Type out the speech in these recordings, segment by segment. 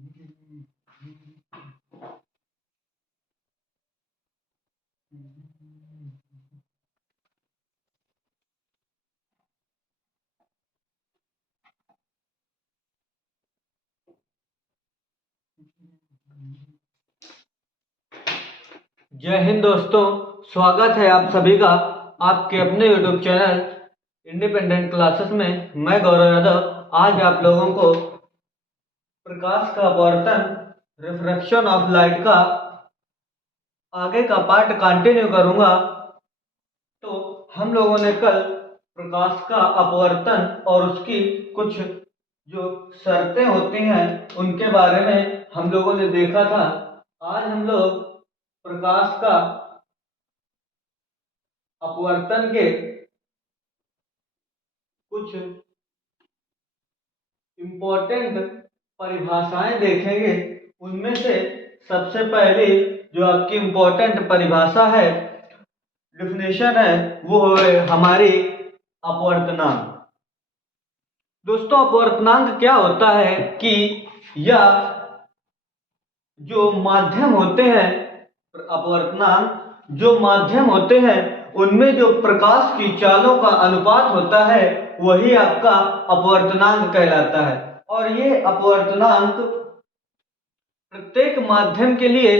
जय हिंद दोस्तों, स्वागत है आप सभी का आपके अपने YouTube चैनल इंडिपेंडेंट क्लासेस में। मैं गौरव यादव आज आप लोगों को प्रकाश का अपवर्तन, रिफ्रैक्शन ऑफ लाइट का आगे का पार्ट कंटिन्यू करूंगा। तो हम लोगों ने कल प्रकाश का अपवर्तन और उसकी कुछ जो शर्तें होती हैं उनके बारे में हम लोगों ने देखा था। आज हम लोग प्रकाश का अपवर्तन के कुछ इम्पोर्टेंट परिभाषाएं देखेंगे। उनमें से सबसे पहली जो आपकी इम्पोर्टेंट परिभाषा है, डिफिनेशन है, वो है हमारी अपवर्तनांक। दोस्तों, अपवर्तनांक क्या होता है कि यह जो माध्यम होते हैं, अपवर्तनांक जो माध्यम होते हैं उनमें जो प्रकाश की चालों का अनुपात होता है वही आपका अपवर्तनांक कहलाता है। और ये अपवर्तनांक प्रत्येक माध्यम के लिए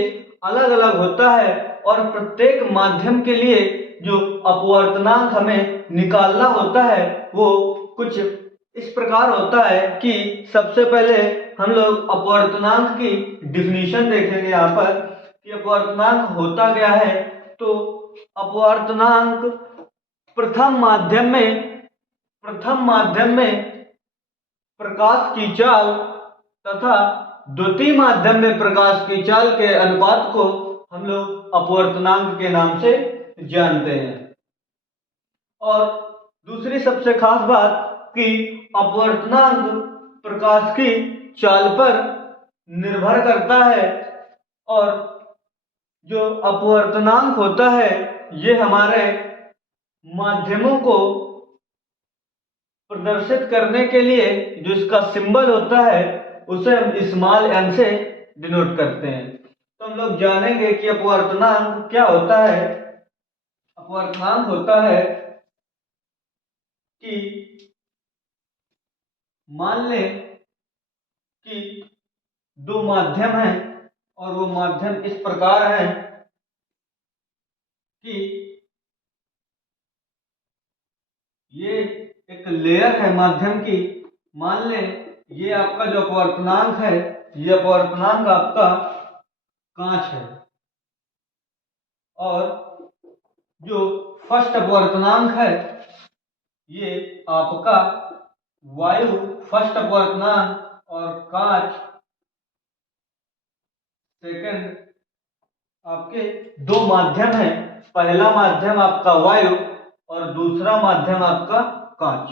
अलग अलग होता है और प्रत्येक माध्यम के लिए जो अपवर्तनांक हमें निकालना होता है वो कुछ इस प्रकार होता है कि सबसे पहले हम लोग अपवर्तनांक की डिफिनीशन देखेंगे यहाँ पर कि अपवर्तनांक होता क्या है। तो अपवर्तनांक प्रथम माध्यम में प्रकाश की चाल तथा द्वितीय माध्यम में प्रकाश की चाल के अनुपात को हम लोग अपवर्तनांक के नाम से जानते हैं। और दूसरी सबसे खास बात कि अपवर्तनांक प्रकाश की चाल पर निर्भर करता है और जो अपवर्तनांक होता है ये हमारे माध्यमों को प्रदर्शित करने के लिए जो इसका सिंबल होता है उसे हम स्मॉल n से डिनोट करते हैं। तो हम लोग जानेंगे कि अपवर्तनांक क्या होता है। अपवर्तनांक होता है कि मान लें कि दो माध्यम हैं और वो माध्यम इस प्रकार है कि ये एक लेयर है माध्यम की। मान लें ये आपका जो अपवर्तनांक है, ये अपवर्तनांक आपका कांच है और जो फर्स्ट अपवर्तनांक है ये आपका वायु फर्स्ट अपवर्तनांक और कांच सेकंड आपके दो माध्यम है। पहला माध्यम आपका वायु और दूसरा माध्यम आपका कांच।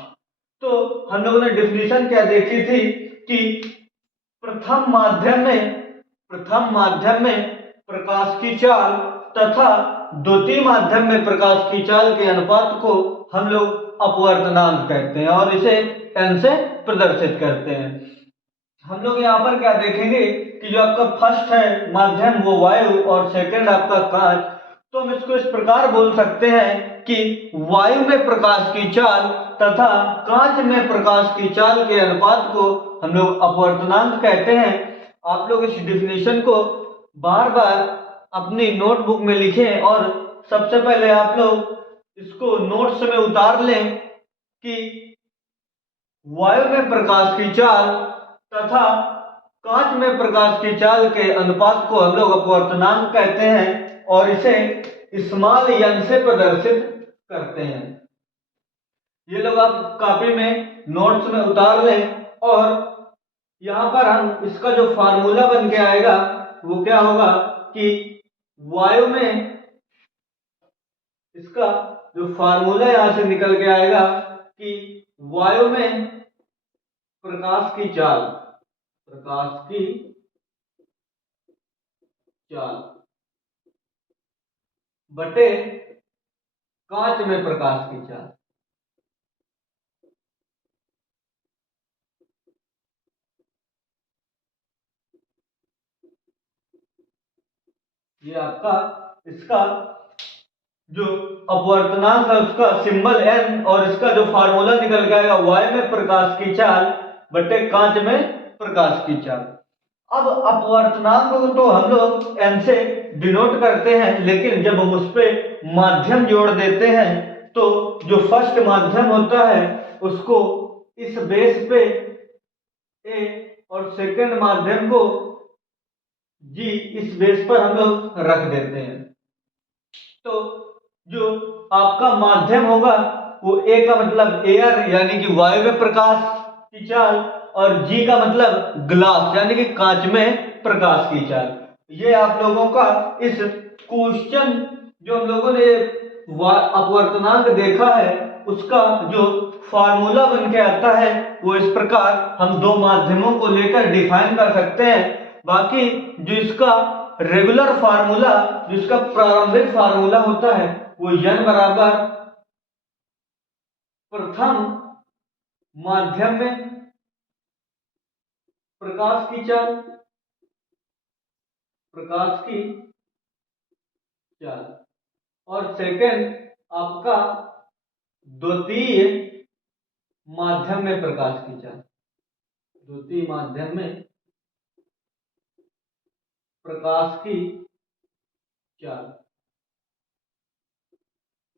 तो हम लोगों ने डिफिनीशन क्या देखी थी कि प्रथम माध्यम में प्रकाश की चाल तथा द्वितीय माध्यम में प्रकाश की चाल के अनुपात को हम लोग अपवर्तनांक कहते हैं और इसे n से प्रदर्शित करते हैं। हम लोग यहाँ पर क्या देखेंगे कि जो आपका फर्स्ट है माध्यम वो वायु और सेकंड आपका कांच। तो हम इसको इस प्रकार बोल सकते हैं कि वायु में प्रकाश की चाल तथा कांच में प्रकाश की चाल के अनुपात को हम लोग अपवर्तनांक कहते हैं। आप लोग इस डिफिनेशन को बार बार अपनी नोटबुक में लिखें और सबसे पहले आप लोग इसको नोट्स में उतार लें कि वायु में प्रकाश की चाल तथा कांच में प्रकाश की चाल के अनुपात को हम लोग अपवर्तनांक कहते हैं और इसे स्मॉल n से प्रदर्शित करते हैं। ये लोग आप कॉपी में नोट्स में उतार लें और यहाँ पर हम इसका जो फार्मूला बन के आएगा वो क्या होगा कि वायु में इसका जो फार्मूला यहाँ से निकल के आएगा कि वायु में प्रकाश की चाल बटे कांच में प्रकाश की चाल। ये आपका इसका जो अपवर्तनांक है उसका सिंबल n और इसका जो फार्मूला निकल के आएगा y में प्रकाश की चाल बटे कांच में प्रकाश की चाल। अब अपवर्तनांक को तो हम लोग n से डिनोट करते हैं, लेकिन जब हम उस पे माध्यम जोड़ देते हैं तो जो फर्स्ट माध्यम होता है उसको इस बेस पे a और सेकंड माध्यम को g इस बेस पर हम लोग रख देते हैं। तो जो आपका माध्यम होगा वो A का मतलब एयर यानी कि वायु में प्रकाश की चाल और G का मतलब ग्लास यानी कि कांच में प्रकाश की चाल। ये आप लोगों का इस क्वेश्चन जो हम लोगों ने अपवर्तनांक देखा है उसका जो फार्मूला बन के आता है वो इस प्रकार हम दो माध्यमों को लेकर डिफाइन कर सकते हैं। बाकी जो इसका रेगुलर फार्मूला जिसका प्रारंभिक फार्मूला होता है वो n बराबर प्रथम माध्यम में प्रकाश की चाल और सेकंड आपका द्वितीय माध्यम में प्रकाश की चाल, द्वितीय माध्यम में प्रकाश की चाल।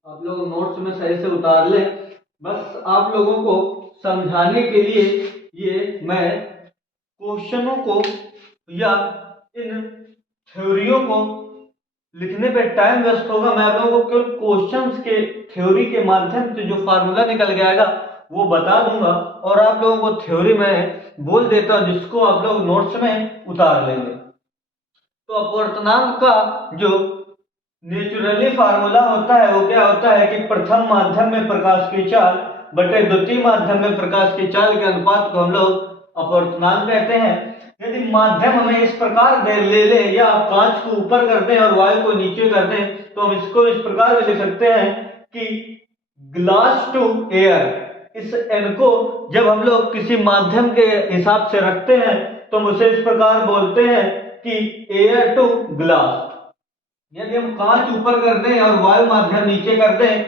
आप लोग नोट्स में सही से उतार ले, बस आप लोगों को समझाने के लिए ये मैं क्वेश्चनों को या इन थ्योरियों को लिखने पे टाइम वेस्ट होगा। मैं आप लोगों को केवल क्वेश्चंस के थ्योरी के माध्यम से जो फार्मूला निकल के आएगा वो बता दूंगा और आप लोगों को थ्योरी में बोल देता हूं जिसको आप लोग नोट्स में उतार लेंगे। तो अपवर्तनांक का जो नेचुरली फार्मूला होता है वो क्या होता है कि प्रथम माध्यम में प्रकाश की चाल बटे द्वितीय माध्यम में प्रकाश की चाल के अनुपात को हम लोग अपवर्तनांक कहते हैं। यदि माध्यम हमें इस प्रकार ले ले या कांच को ऊपर कर दें और वायु को नीचे कर दें तो हम इसको इस प्रकार भी लिख सकते हैं कि ग्लास टू एयर। इस n को जब हम लोग किसी माध्यम के हिसाब से रखते हैं तो हम उसे इस प्रकार बोलते हैं कि एयर टू ग्लास। यदि हम कांच ऊपर कर दें और वायु माध्यम नीचे कर दें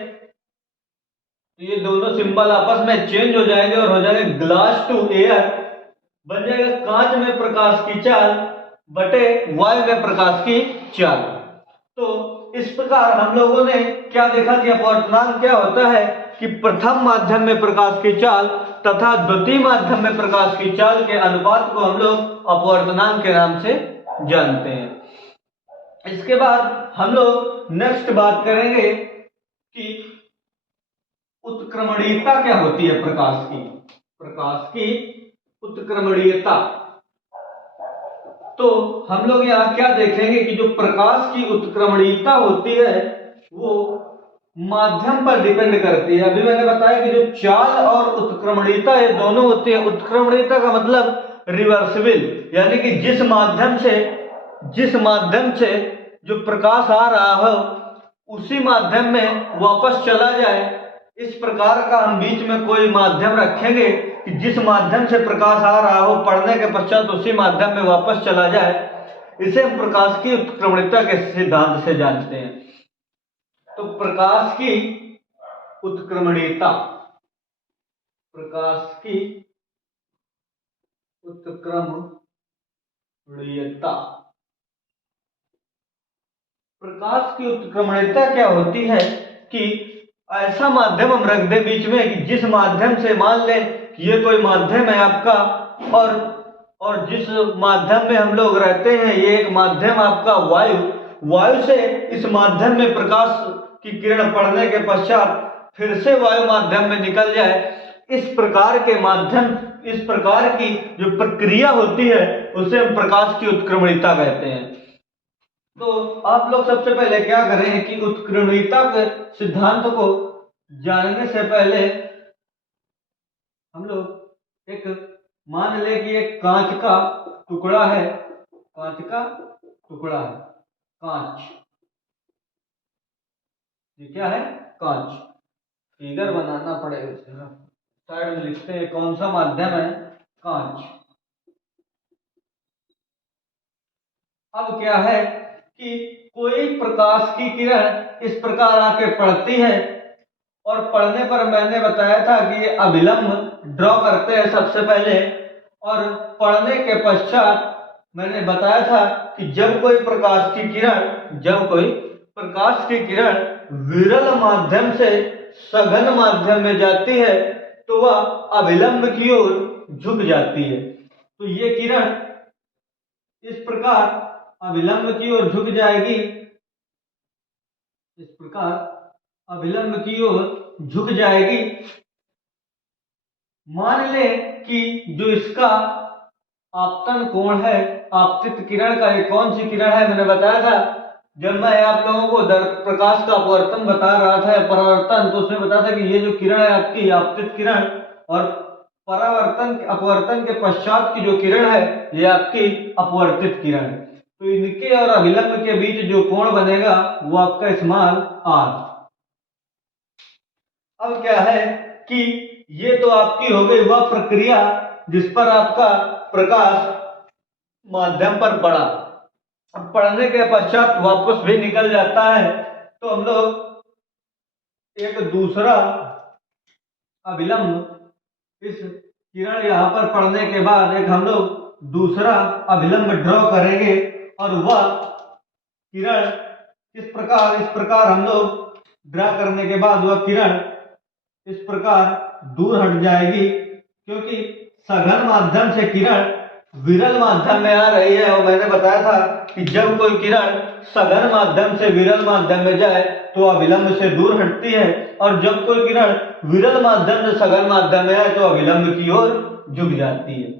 तो ये दोनों सिंबल आपस में चेंज हो जाएंगे और हो जाएगा ग्लास टू एयर, बन जाएगा कांच में प्रकाश की चाल बटे वायु में प्रकाश की चाल। तो इस प्रकार हम लोगों ने क्या देखा कि अपवर्तनांक क्या होता है कि प्रथम माध्यम में प्रकाश की चाल तथा द्वितीय माध्यम में प्रकाश की चाल के अनुपात को हम लोग अपवर्तनांक के नाम से जानते हैं। इसके बाद हम लोग नेक्स्ट बात करेंगे कि उत्क्रमणीयता क्या होती है प्रकाश की उत्क्रमणीयता। तो हम लोग यहाँ क्या देखेंगे कि जो प्रकाश की उत्क्रमणीयता होती है वो माध्यम पर डिपेंड करती है। अभी मैंने बताया कि जो चाल और उत्क्रमणीयता ये दोनों होती है। उत्क्रमणीयता का मतलब रिवर्सिबल यानी कि जिस माध्यम से जो प्रकाश आ रहा हो उसी माध्यम में वापस चला जाए। इस प्रकार का हम बीच में कोई माध्यम रखेंगे कि जिस माध्यम से प्रकाश आ रहा हो पढ़ने के पश्चात उसी माध्यम में वापस चला जाए, इसे हम प्रकाश की उत्क्रमणीयता के सिद्धांत से जानते हैं। तो प्रकाश की उत्क्रमणीयता प्रकाश की उत्क्रमणीयता क्या होती है कि ऐसा माध्यम हम रख दे बीच में कि जिस माध्यम से मान ले कि ये कोई माध्यम है आपका और जिस माध्यम में हम लोग रहते हैं ये एक माध्यम आपका वायु से इस माध्यम में प्रकाश की किरण पड़ने के पश्चात फिर से वायु माध्यम में निकल जाए। इस प्रकार की जो प्रक्रिया होती है उसे हम प्रकाश की उत्क्रमणीयता कहते हैं। तो आप लोग सबसे पहले क्या करें कि उत्क्रमणीयता के सिद्धांत को जानने से पहले हम लोग एक मान ले कि एक कांच का टुकड़ा है, कांच ये क्या है कांच। फिगर बनाना पड़ेगा, साइड में लिखते हैं कौन सा माध्यम है कांच। अब क्या है कि कोई प्रकाश की किरण इस प्रकार आके पड़ती है और पढ़ने पर मैंने बताया था कि ये अभिलंब ड्रॉ करते हैं सबसे पहले, और पढ़ने के पश्चात मैंने बताया था कि जब कोई प्रकाश की किरण विरल माध्यम से सघन माध्यम में जाती है तो वह अभिलंब की ओर झुक जाती है। तो ये किरण इस प्रकार अभिलंब की ओर झुक जाएगी, इस प्रकार अभिलंब की ओर झुक जाएगी। मान ले कि जो इसका आपतन कोण है, आपतित किरण का ये कौन सी किरण है, मैंने बताया था जब मैं आप लोगों को प्रकाश का अपवर्तन बता रहा था, परावर्तन, तो उसमें बताया था कि ये जो किरण है आपकी आपतित किरण, और अपवर्तन के पश्चात की जो किरण है ये आपकी अपवर्तित किरण है। तो इनके और अभिलंब के बीच जो कोण बनेगा वो आपका स्मॉल r। अब क्या है कि ये तो आपकी हो गई वह प्रक्रिया जिस पर आपका प्रकाश माध्यम पर पड़ा। अब पढ़ने के पश्चात वापस भी निकल जाता है तो हम लोग एक दूसरा अभिलंब, इस किरण यहाँ पर पढ़ने के बाद एक हम लोग दूसरा अभिलंब ड्रॉ करेंगे और वह किरण इस प्रकार हम लोग ड्रॉ करने के बाद वह किरण इस प्रकार दूर हट जाएगी, क्योंकि सघन माध्यम से किरण विरल माध्यम में आ रही है। और मैंने बताया था कि जब कोई किरण सघन माध्यम से विरल माध्यम में जाए तो अभिलंब से दूर हटती है, और जब कोई किरण विरल माध्यम से सघन माध्यम में आए तो अभिलंब की ओर झुक जाती है।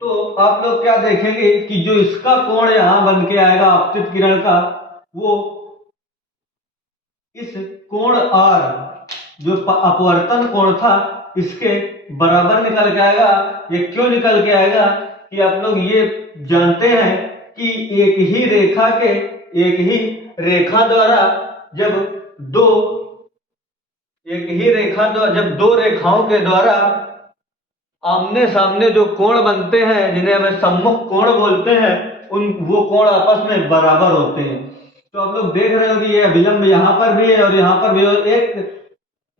तो आप लोग क्या देखेंगे कि जो इसका कोण यहां बन के आएगा आपतित किरण का, वो इस कोण R जो अपवर्तन कोण था इसके बराबर निकल के आएगा। ये क्यों निकल के आएगा कि आप लोग ये जानते हैं कि एक ही रेखा द्वारा जब दो रेखाओं के द्वारा आमने सामने जो कोण बनते हैं, जिन्हें हमें सम्मुख कोण बोलते हैं, वो कोण आपस में बराबर होते हैं। तो आप लोग देख रहे हो कि ये अभिलंब यहाँ पर भी है और यहाँ पर भी, और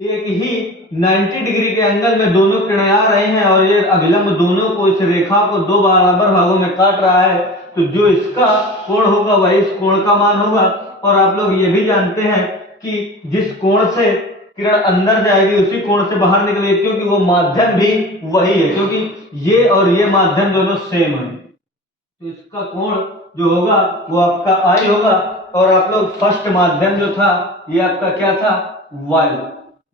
एक ही 90 डिग्री के एंगल में दोनों किरणें आ रहे हैं, और ये अभिलंब दोनों को, इस रेखा को दो बराबर भागों में काट रहा है। तो जो इसका कोण होगा वही इस कोण का मान होगा। और आप लोग ये भी जानते हैं कि जिस कोण से किरण अंदर जाएगी उसी कोण से बाहर निकलेगी, क्योंकि वो माध्यम भी वही है, क्योंकि ये और ये माध्यम दोनों सेम है। तो इसका कोण जो होगा वो आपका I होगा। और आप लोग फर्स्ट माध्यम जो था ये आपका क्या था,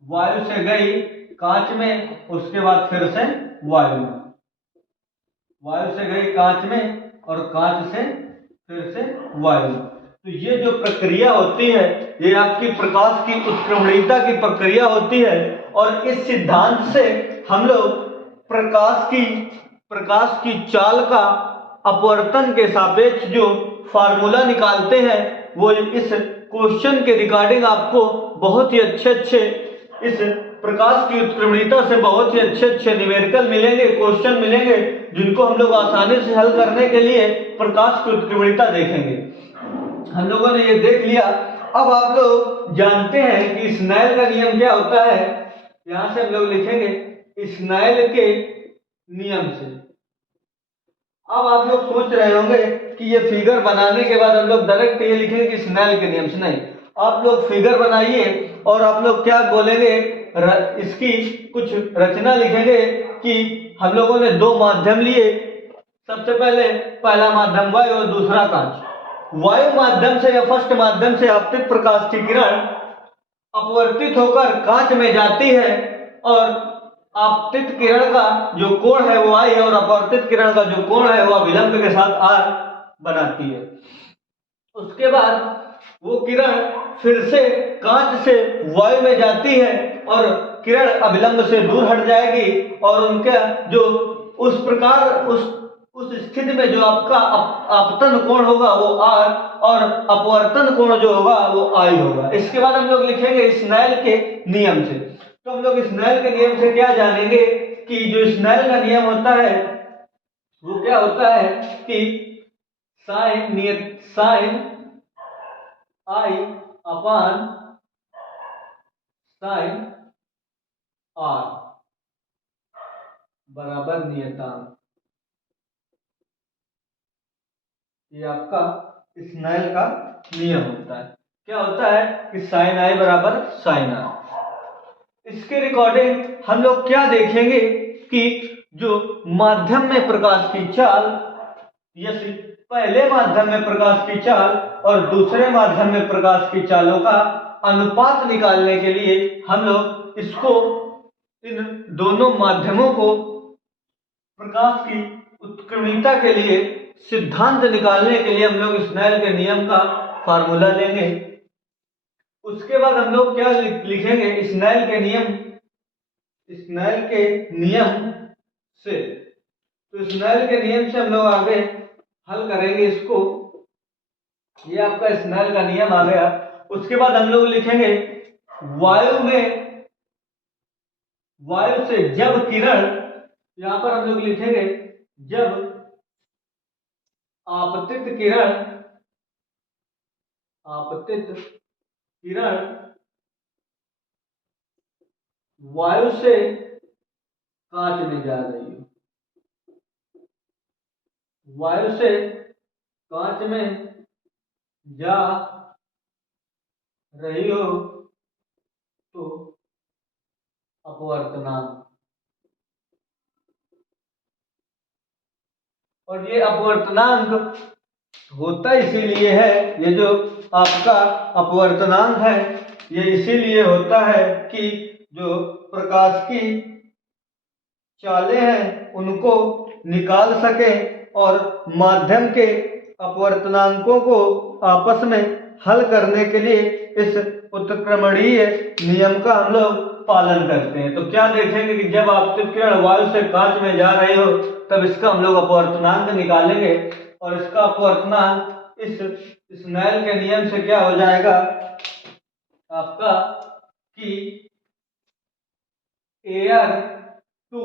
वायु से गई कांच में, उसके बाद फिर से वायु से गई कांच में और कांच से फिर से वायु। तो ये जो प्रक्रिया होती है ये आपकी प्रकाश की उत्क्रमणीयता की प्रक्रिया होती है। और इस सिद्धांत से हम लोग प्रकाश की चाल का अपवर्तन के सापेक्ष जो फार्मूला निकालते हैं वो इस क्वेश्चन के रिगार्डिंग आपको बहुत ही अच्छे इस प्रकाश की उत्क्रमणीयता से बहुत ही अच्छे न्यूमेरिकल मिलेंगे, क्वेश्चन मिलेंगे, जिनको हम लोग आसानी से हल करने के लिए प्रकाश की उत्क्रमणीयता देखेंगे। हम लोगों ने ये देख लिया। अब आप लोग जानते हैं कि स्नेल का नियम क्या होता है। यहां से हम लोग लिखेंगे स्नेल के नियम से। अब आप लोग सोच रहे होंगे कि ये फिगर बनाने के बाद हम लोग डायरेक्ट ये लिखेंगे कि स्नेल के नियम से, नहीं, आप लोग फिगर बनाइए और आप लोग क्या बोलेंगे, इसकी कुछ रचना लिखेंगे कि हम लोगों ने दो माध्यम लिए। सबसे पहला माध्यम वायु और दूसरा कांच। वायु माध्यम से या फर्स्ट माध्यम से आपतित प्रकाश की किरण अपवर्तित होकर कांच में जाती है, और आपतित किरण का जो कोण है वो I है, और अपवर्तित किरण का जो कोण है वो अभिलंब के साथ R बनाती है। उसके बाद वो किरण फिर से कांच से वायु में जाती है और किरण अभिलंब से दूर हट जाएगी, और उनका जो उस स्थिति में जो आपका आपतन कोण होगा वो R और अपवर्तन कोण जो होगा वो I होगा। इसके बाद हम लोग लिखेंगे स्नेल के नियम से। तो हम लोग स्नेल के नियम से क्या जानेंगे कि जो स्नेल का नियम होता है वो क्या होता है कि sine I upon sine R बराबर नियतांक। ये आपका स्नेल का नियम होता है। क्या होता है कि साइन आई बराबर साइन आर। इसके रिकॉर्डिंग हम लोग क्या देखेंगे कि जो माध्यम में प्रकाश की चाल, जैसे पहले माध्यम में प्रकाश की चाल और दूसरे माध्यम में प्रकाश की चालों का अनुपात निकालने के लिए हम लोग इसको, इन दोनों माध्यमों को प्रकाश की उत्क्रमणिकता के लिए सिद्धांत निकालने के लिए हम लोग स्नेल के नियम का फार्मूला लेंगे। उसके बाद हम लोग क्या लिखेंगे, स्नेल के नियम से, तो स्नेल के नियम से हम लोग आगे हल करेंगे इसको। ये आपका स्नेल का नियम आ गया। उसके बाद हम लोग लिखेंगे वायु से जब किरण, यहां पर हम लोग लिखेंगे जब आपतित किरण वायु से कांच में जा रही हो, वायु से कांच में जा रही हो तो अपवर्तनांक, और ये अपवर्तनांक होता इसीलिए है, ये जो आपका अपवर्तनांक है ये इसीलिए होता है कि जो प्रकाश की चालें हैं उनको निकाल सके और माध्यम के अपवर्तनांकों को आपस में हल करने के लिए इस उत्क्रमणीय नियम का हम लोग पालन करते हैं। तो क्या देखेंगे कि जब आपतित किरण वायु से कांच में जा रही हो तब इसका हम लोग अपवर्तनांक निकालेंगे, और इसका अपवर्तनांक इस स्नेल के नियम से क्या हो जाएगा आपका कि एयर टू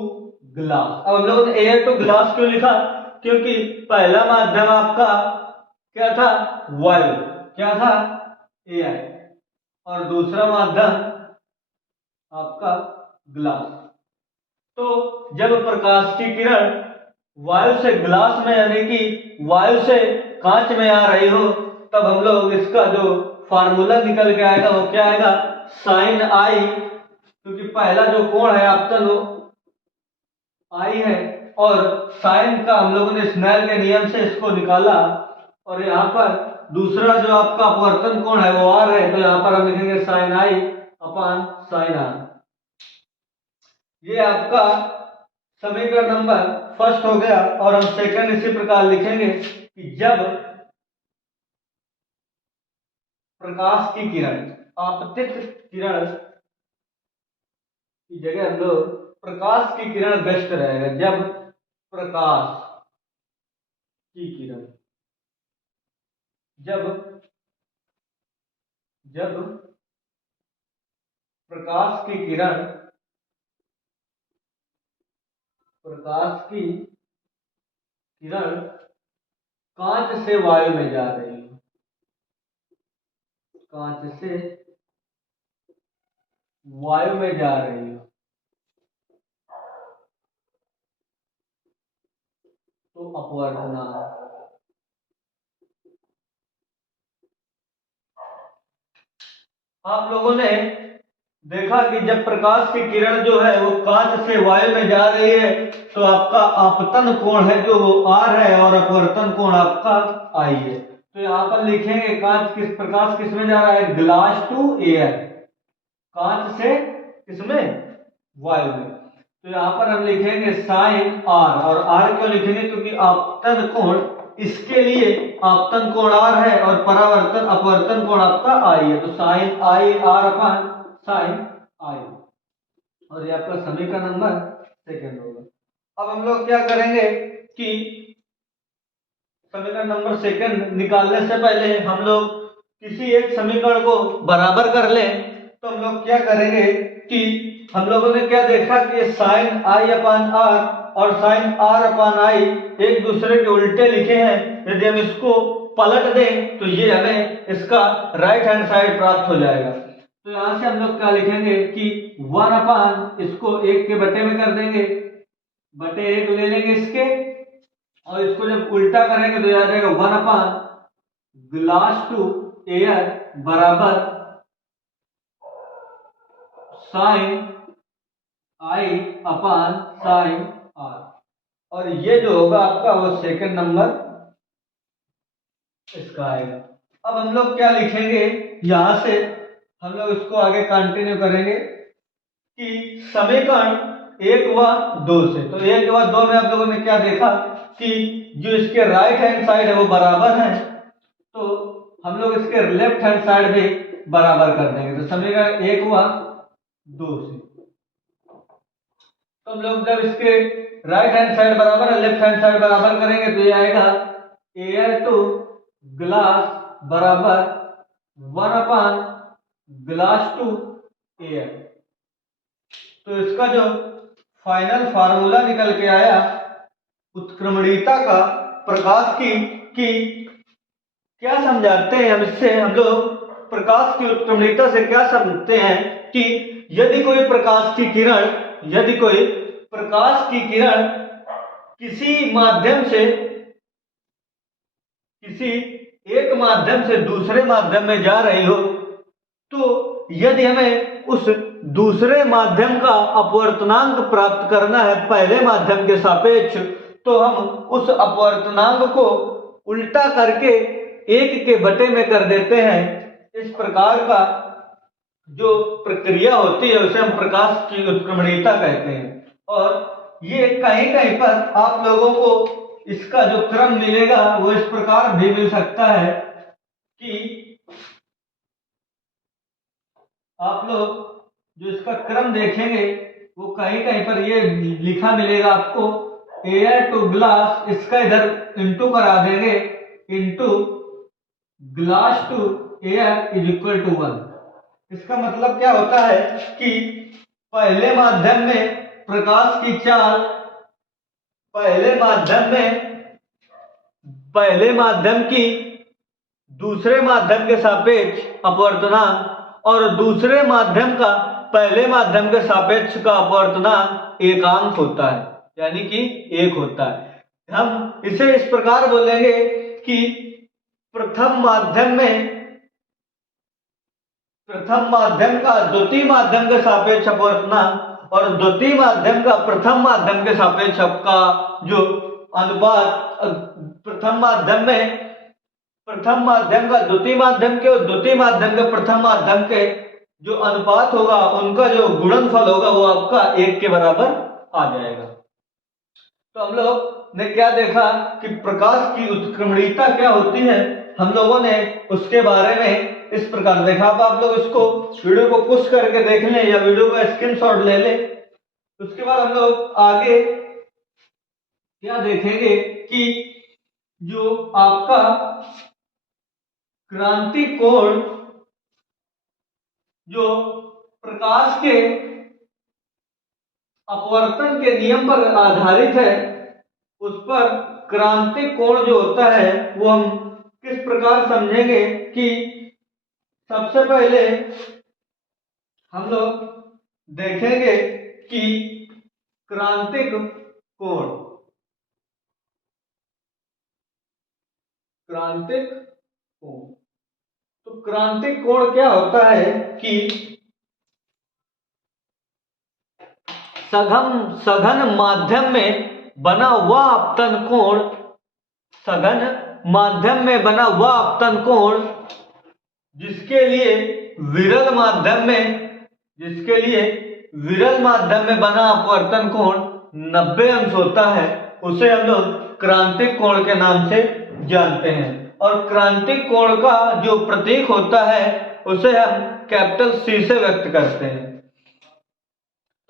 ग्लास। अब हम लोगों ने एयर टू ग्लास क्यों लिखा, क्योंकि पहला माध्यम आपका क्या था, वायु, क्या था, एयर, और दूसरा माध्यम आपका ग्लास। तो जब प्रकाश की किरण वायु से ग्लास में यानी कि वायु से कांच में आ रही हो तब हम लोग इसका जो फार्मूला निकल के आएगा वो क्या आएगा, साइन आई, क्योंकि पहला जो कोण है आपतन वो आई है, और साइन का हम लोगों ने स्नेल के नियम से इसको निकाला, और यहाँ पर दूसरा जो आपका अपवर्तन कोण है वो आर है, तो यहाँ पर हम लिखेंगे sine I upon sine R. ये आपका समीकरण नंबर फर्स्ट हो गया। और हम सेकंड इसी प्रकार लिखेंगे कि जब प्रकाश की किरण, आपतित किरण की जगह हम लोग प्रकाश की किरण बेस्ट रहेगा, जब प्रकाश की किरण, जब प्रकाश की किरण कांच से वायु में जा रही है, कांच से वायु में जा रही है, तो अपवर्तनांक, आप लोगों ने देखा कि जब प्रकाश की किरण जो है वो कांच से वायु में जा रही है तो आपका आपतन कोण है जो वो आर है और अपवर्तन कोण आपका आई है। तो यहाँ पर लिखेंगे प्रकाश किस में जा रहा है, ग्लास टू एयर, कांच से किसमें, वायु में। तो यहाँ पर हम लिखेंगे साइन आर, और आर क्यों लिखेंगे, क्योंकि आपतन कोण इसके लिए आपतन कोण आर है और परावर्तन अपवर्तन कोण आपका आई है, तो sine i r upon sine i, और ये आपका समीकरण नंबर सेकंड होगा। अब हम लोग क्या करेंगे कि समीकरण नंबर सेकंड निकालने से पहले हम लोग किसी एक समीकरण को बराबर कर लें। तो हम लोग क्या करेंगे कि हम लोगों ने क्या देखा कि साइन आई अपान आर और साइन आर अपान आई एक दूसरे के उल्टे लिखे हैं। यदि हम इसको पलट दें तो ये हमें इसका राइट हैंड साइड प्राप्त हो जाएगा। तो यहां से हम लोग क्या लिखेंगे कि 1 अपान इसको 1 के बटे में कर देंगे, बटे 1 ले लेंगे इसके, और इसको जब उल्टा करेंगे तो याद रहेगा 1 अपान ग्लास टू एयर बराबर sine I upon sine R. और ये जो होगा आपका वो सेकंड नंबर इसका आएगा। अब हम लोग क्या लिखेंगे, यहां से हम लोग इसको आगे कंटिन्यू करेंगे कि समीकरण 1 व 2 से। तो 1 व 2 में आप लोगों ने क्या देखा कि जो इसके राइट हैंड साइड है वो बराबर है, तो हम लोग इसके लेफ्ट हैंड साइड भी बराबर कर देंगे। तो समीकरण 1 व 2 से तो हम लोग जब इसके राइट हैंड साइड बराबर है लेफ्ट हैंड साइड बराबर करेंगे तो ये आएगा एयर टू ग्लास बराबर 1 अपान ग्लास टू एयर। तो इसका जो फाइनल फार्मूला निकल के आया उत्क्रमणीयता का प्रकाश की क्या समझाते हैं हम इससे, हम लोग प्रकाश की उत्क्रमणीयता से क्या समझते हैं कि यदि कोई प्रकाश की किरण किसी माध्यम से किसी एक माध्यम से दूसरे माध्यम में जा रही हो, तो यदि हमें उस दूसरे माध्यम का अपवर्तनांक प्राप्त करना है पहले माध्यम के सापेक्ष, तो हम उस अपवर्तनांक को उल्टा करके 1 के बटे में कर देते हैं। इस प्रकार का जो प्रक्रिया होती है उसे हम प्रकाश की उत्क्रमणीयता कहते हैं। और ये कहीं कहीं पर आप लोगों को इसका जो क्रम मिलेगा वो इस प्रकार भी मिल सकता है कि आप लोग जो इसका क्रम देखेंगे वो कहीं कहीं पर ये लिखा मिलेगा आपको एयर टू ग्लास, इसका इधर इंटू करा देंगे, into glass to air is equal to 1। इसका मतलब क्या होता है कि पहले माध्यम में प्रकाश की चाल पहले माध्यम की दूसरे माध्यम के सापेक्ष अपवर्तनांक और दूसरे माध्यम का पहले माध्यम के सापेक्ष का अपवर्तनांक एकांक होता है, यानी कि 1 होता है। हम इसे इस प्रकार बोलेंगे कि प्रथम माध्यम का द्वितीय माध्यम के सापेक्ष अपवर्तनांक और द्वितीय माध्यम का प्रथम माध्यम के सापेक्ष का जो अनुपात प्रथम माध्यम का द्वितीय माध्यम के और द्वितीय माध्यम के प्रथम माध्यम के जो अनुपात होगा उनका जो गुणनफल होगा वो आपका 1 के बराबर आ जाएगा। तो हम लोग ने क्या देखा कि प्रकाश की उत्क्रमणीयता क्या होती है, हम लोगों ने उसके बारे में इस प्रकार देखा। अब आप लोग इसको वीडियो को पुश करके देख लें या वीडियो का स्क्रीनशॉट ले लें। उसके बाद हम लोग आगे क्या देखेंगे कि जो आपका क्रांति कोण जो प्रकाश के अपवर्तन के नियम पर आधारित है, उस पर क्रांति कोण जो होता है वो हम किस प्रकार समझेंगे कि सबसे पहले हम लोग देखेंगे कि क्रांतिक कोण तो क्रांतिक कोण क्या होता है कि सघन माध्यम में बना वह आपतन कोण जिसके लिए विरल माध्यम में बना अपवर्तन कोण 90 अंश होता है, उसे हम लोग क्रांतिक कोण के नाम से जानते हैं। और क्रांतिक कोण का जो प्रतीक होता है उसे हम कैपिटल C से व्यक्त करते हैं।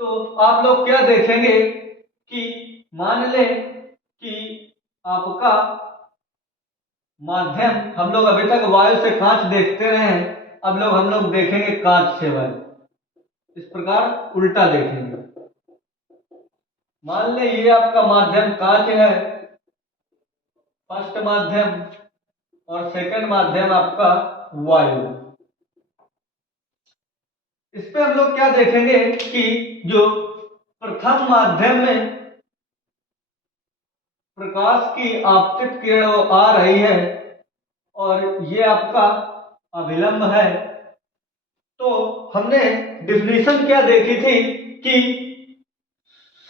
तो आप लोग क्या देखेंगे कि मान लें कि आपका माध्यम, हम लोग अभी तक वायु से कांच देखते रहे हैं, अब हम लोग देखेंगे कांच से वायु। इस प्रकार उल्टा देखेंगे। मान ले ये आपका माध्यम कांच है, फर्स्ट माध्यम, और सेकंड माध्यम आपका वायु। इस पे हम लोग क्या देखेंगे कि जो प्रथम माध्यम में प्रकाश की आपतित किरण आ रही है और ये आपका अभिलंब है, तो हमने डिफिनीशन क्या देखी थी कि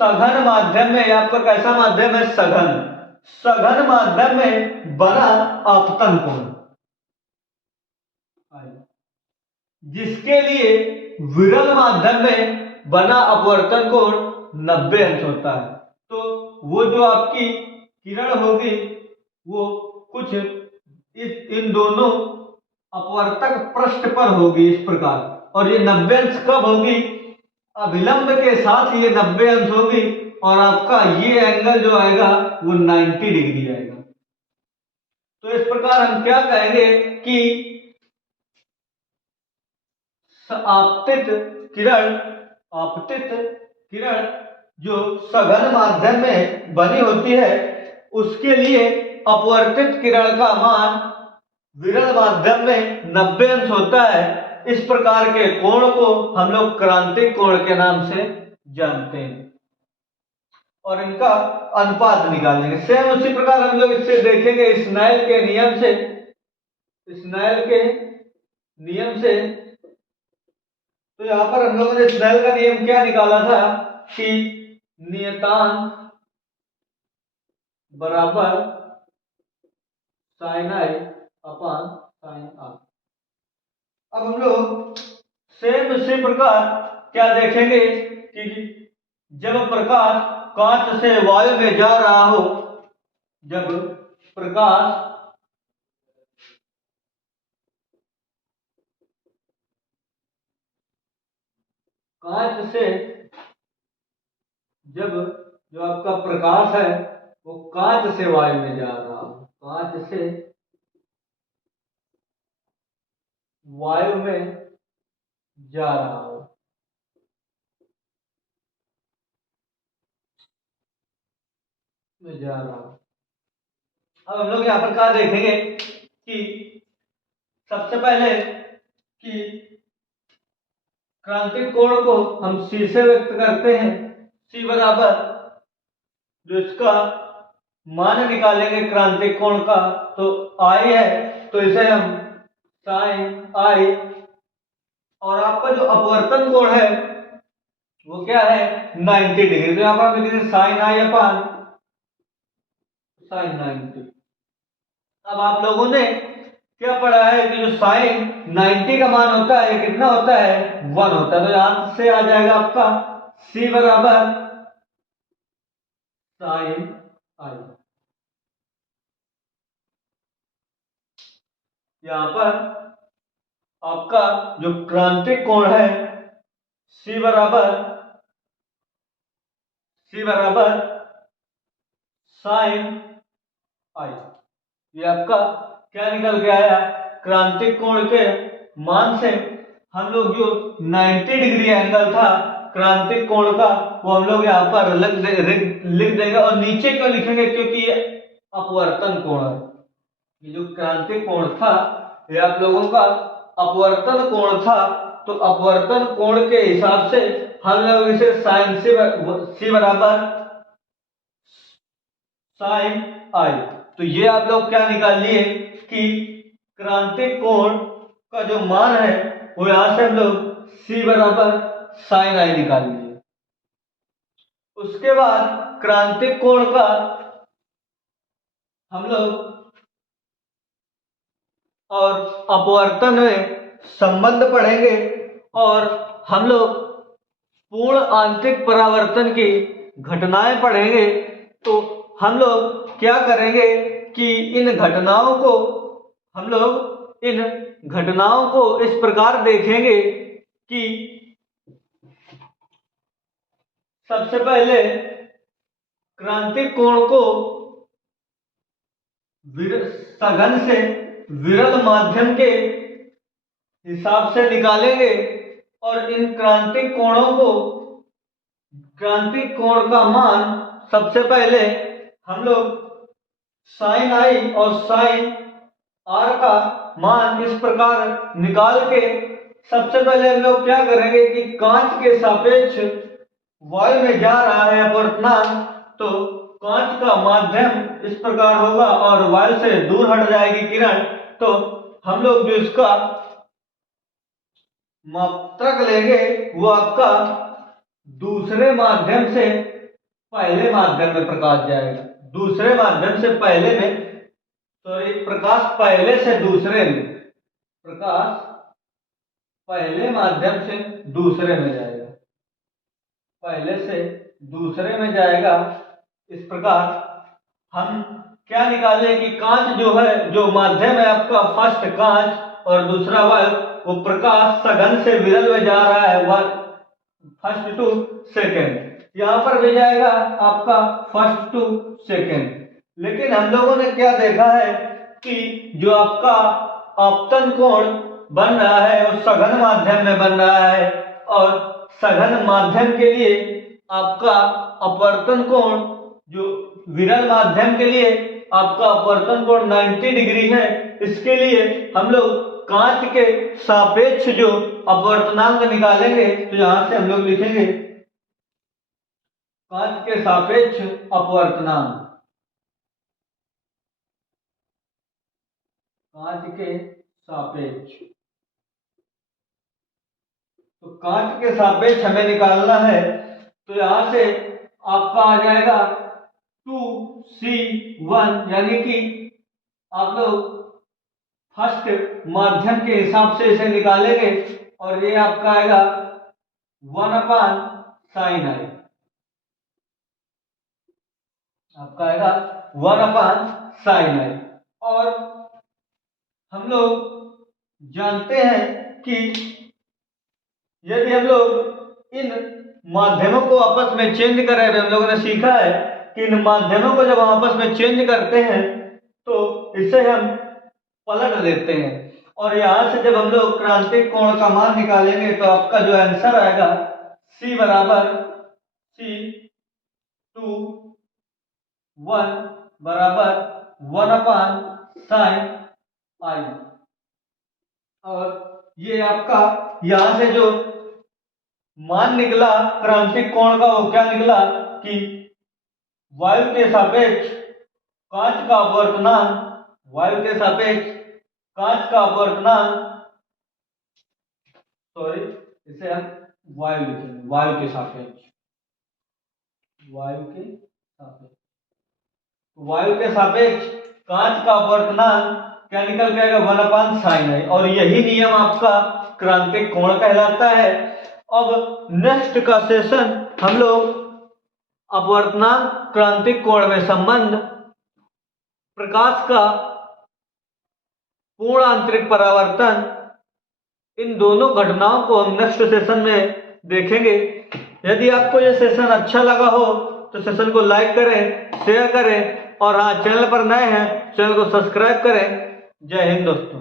सघन माध्यम में, आपका कैसा माध्यम है, सघन, सघन माध्यम में बना आपतन कोण, जिसके लिए विरल माध्यम में बना अपवर्तन कोण 90 अंश होता है। तो वो जो आपकी किरण होगी वो कुछ इन दोनों अपवर्तक पृष्ठ पर होगी इस प्रकार, और ये 90 अंश कब होगी, अभिलंब के साथ ये 90 अंश होगी, और आपका ये एंगल जो आएगा वो 90 डिग्री आएगा। तो इस प्रकार हम क्या कहेंगे कि आपतित किरण जो सघन माध्यम में बनी होती है उसके लिए अपवर्तित किरण का मान विरल माध्यम में 90 अंश होता है। इस प्रकार के कोण को हम लोग क्रांतिक कोण के नाम से जानते हैं और इनका अनुपात निकालेंगे। सेम उसी प्रकार हम लोग इससे देखेंगे स्नेल के नियम से, स्नेल के नियम से। तो यहां पर हम लोगों ने स्नेल का नियम क्या निकाला था कि नियतांक बराबर sine I upon sine R. अब हम लोग सेम इसी प्रकार क्या देखेंगे कि जब प्रकाश कांच से वायु में जा रहा हो, जब प्रकाश कांच से, जब जो आपका प्रकाश है वो कांच से वायु में जा रहा हो, कांच से वायु में जा रहा हो, में जा रहा हो। अब हम लोग यहां पर क्या देखेंगे कि सबसे पहले कि क्रांतिक कोण को हम C से व्यक्त करते हैं। C बराबर जो इसका मान निकालेंगे क्रांतिक कोण का तो I है, तो इसे हम साइन I, और आपका जो अपवर्तन कोण है वो क्या है 90 डिग्री, तो यहां पर हम लिखेंगे साइन I अपॉन साइन 90। अब आप लोगों ने क्या पढ़ा है कि जो साइन 90 का मान होता है कितना होता है 1 होता है, तो यहां से आ जाएगा आपका C बराबर साइन आई। यहां पर आपका जो क्रांतिक कोण है C बराबर साइन आई। ये आपका क्या निकल के आया, क्रांतिक कोण के मान से हम लोग जो 90 डिग्री एंगल था क्रांतिक कोण का वो हम लोग यहाँ पर लिख देंगे, और नीचे क्यों लिखेंगे क्योंकि ये अपवर्तन कोण है। ये जो क्रांतिक कोण था ये आप लोगों का अपवर्तन कोण था, तो अपवर्तन कोण के हिसाब से हम लोग इसे साइन C बराबर साइन आई। तो ये आप लोग क्या निकाल लिए कि क्रांतिक कोण का जो मान है वो यहां से हम लोग C बराबर साइन आई निकाल लिए। उसके बाद क्रांतिक कोण का हम लोग और अपवर्तन में संबंध पढ़ेंगे, और हम लोग पूर्ण आंतरिक परावर्तन की घटनाएं पढ़ेंगे। तो हम लोग क्या करेंगे कि इन घटनाओं को इस प्रकार देखेंगे कि सबसे पहले क्रांतिक कोण को सघन से विरल माध्यम के हिसाब से निकालेंगे, और इन क्रांतिक कोणों को क्रांतिक कोण का मान सबसे पहले हम लोग साइन आई और साइन आर का मान इस प्रकार निकाल के सबसे पहले हम लोग क्या करेंगे कि कांच के सापेक्ष वायु में जा रहा है अपवर्तनांक, तो कांच का माध्यम इस प्रकार होगा और वायु से दूर हट जाएगी किरण। तो हम लोग जो इसका मात्रक लेंगे वो आपका दूसरे माध्यम से पहले माध्यम में प्रकाश जाएगा। दूसरे माध्यम से पहले में, सॉरी, प्रकाश पहले से दूसरे में, प्रकाश पहले माध्यम से दूसरे में जाएगा, पहले से दूसरे में जाएगा। इस प्रकार हम क्या निकाले कि कांच जो है, जो माध्यम है आपका फर्स्ट कांच और दूसरा वायु, वो प्रकाश सघन से विरल में जा रहा है फर्स्ट टू सेकेंड। यहां पर भी जाएगा आपका फर्स्ट टू सेकेंड। लेकिन हम लोगों ने क्या देखा है कि जो आपका आपतन कोण बन रहा है वो सघन माध्यम में बन रहा है, और सघन माध्यम के लिए आपका अपवर्तन कोण, जो विरल माध्यम के लिए आपका अपवर्तन कोण 90 डिग्री है। इसके लिए हम लोग कांच के सापेक्ष जो अपवर्तनांक निकालेंगे, तो यहां से हम लोग लिखेंगे कांच के सापेक्ष अपवर्तनांक, कांच के सापेक्ष। तो कांच के सापेक्ष हमें निकालना है, तो यहां से आपका आ जाएगा 2C1, यानी कि आप लोग फर्स्ट माध्यम के हिसाब से इसे निकालेंगे और ये आपका आएगा 1/sin i, आपका आएगा 1/sin i। और हम लोग जानते हैं कि यदि हम लोग इन माध्यमों को आपस में चेंज करें, हम लोगों ने सीखा है कि इन माध्यमों को जब हम आपस में चेंज करते हैं तो इसे हम पलट देते हैं, और यहां से जब हम लोग क्रांतिक कोण का मान निकालेंगे तो आपका जो आंसर आएगा C बराबर C2 1 बराबर 1/sin i। और ये आपका यहां से जो मान निकला क्रांतिक कोण का, वो क्या निकला कि वायु के सापेक्ष कांच का अपवर्तनांक, वायु के सापेक्ष कांच का अपवर्तनांक, सॉरी, इसे हम वायु लिखेंगे, वायु के सापेक्ष, वायु के सापेक्ष, वायु के सापेक्ष कांच का अपवर्तनांक क्या निकल के आएगा 1/sin i, और यही नियम आपका क्रांतिक कोण कहलाता है। अब नेक्स्ट का सेशन हम लोग अपवर्तनांक क्रांतिक कोण में संबंध, प्रकाश का पूर्ण आंतरिक परावर्तन, इन दोनों घटनाओं को हम नेक्स्ट सेशन में देखेंगे। यदि आपको यह सेशन अच्छा लगा हो तो सेशन को लाइक करें, शेयर करें, और हाँ, चैनल पर नए हैं चैनल को सब्सक्राइब करें। जय हिंद दोस्तों।